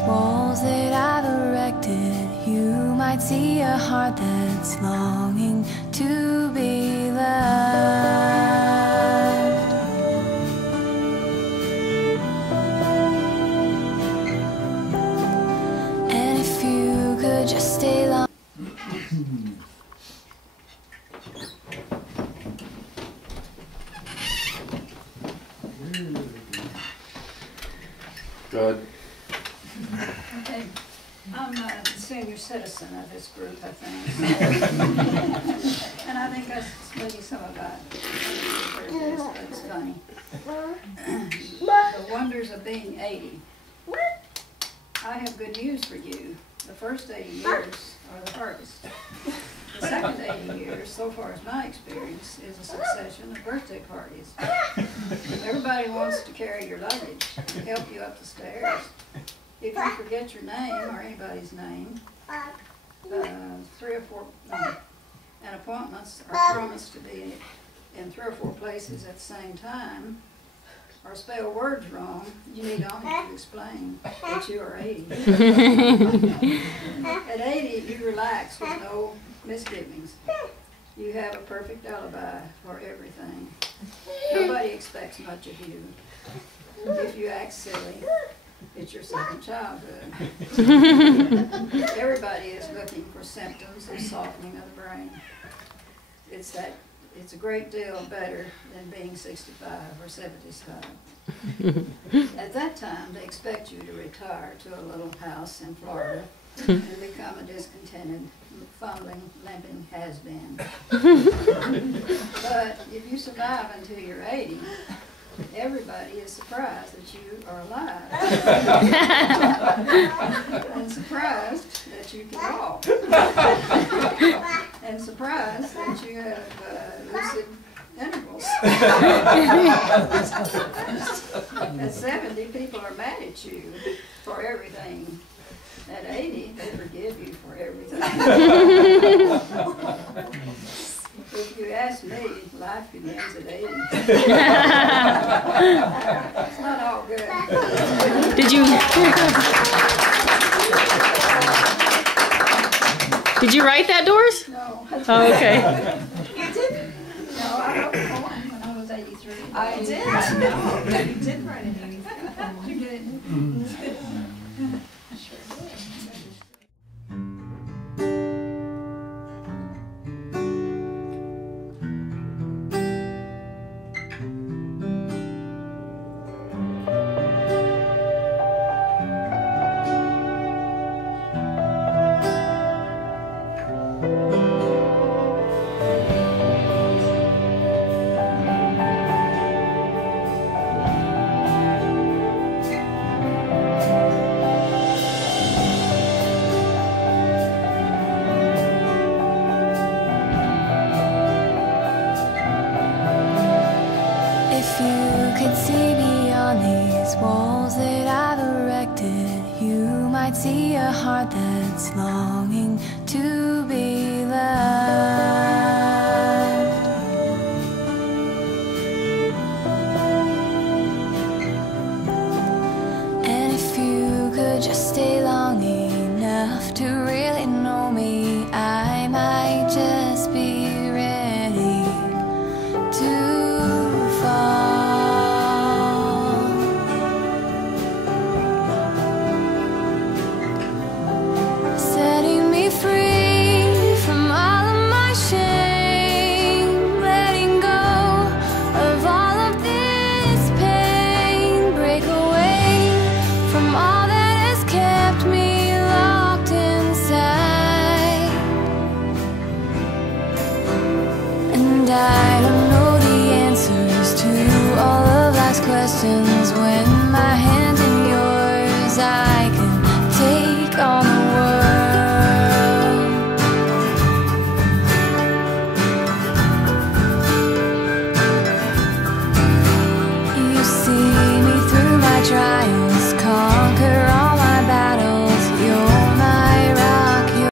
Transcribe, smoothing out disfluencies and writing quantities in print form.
these walls that I've erected, you might see a heart that's longing to be loved. And if you could just stay long. Good. Okay, I'm a senior citizen of this group, I think. And I think that's maybe some of that. It's funny. The wonders of being 80. I have good news for you. The first 80 years are the hardest. The second 80 years, so far as my experience, is a succession of birthday parties. Everybody wants to carry your luggage and help you up the stairs. If you forget your name or anybody's name, 3 or 4 and appointments are promised to be in 3 or 4 places at the same time, or spell words wrong, you need only to explain that you are 80. At 80, you relax with no misgivings. You have a perfect alibi for everything. Nobody expects much of you. If you act silly, it's your second childhood. Everybody is looking for symptoms of softening of the brain. It's a great deal better than being 65 or 75. At that time, they expect you to retire to a little house in Florida and become a discontented, fumbling, limping has-been. But if you survive until you're 80, everybody is surprised that you are alive. And surprised that you can walk. And surprised that you have lucid intervals. At 70, people are mad at you for everything. At 80, they forgive you for everything. If you ask me, life begins at 80. It's not all good. Did you write that, Doris? No. Oh, okay. You didn't? No, I wrote a poem when I was 83. I did? No, you did write it. You did. If you could see beyond these walls that I've erected, you might see a heart that's longing to be loved. And if you could just stay long enough to really know me, I might just be ready to setting me free from all of my shame, letting go of all of this pain, break away from all that has kept me locked inside. And I don't know the answers to all of life's questions. When my hand's in yours, I can take on the world. You see me through my trials.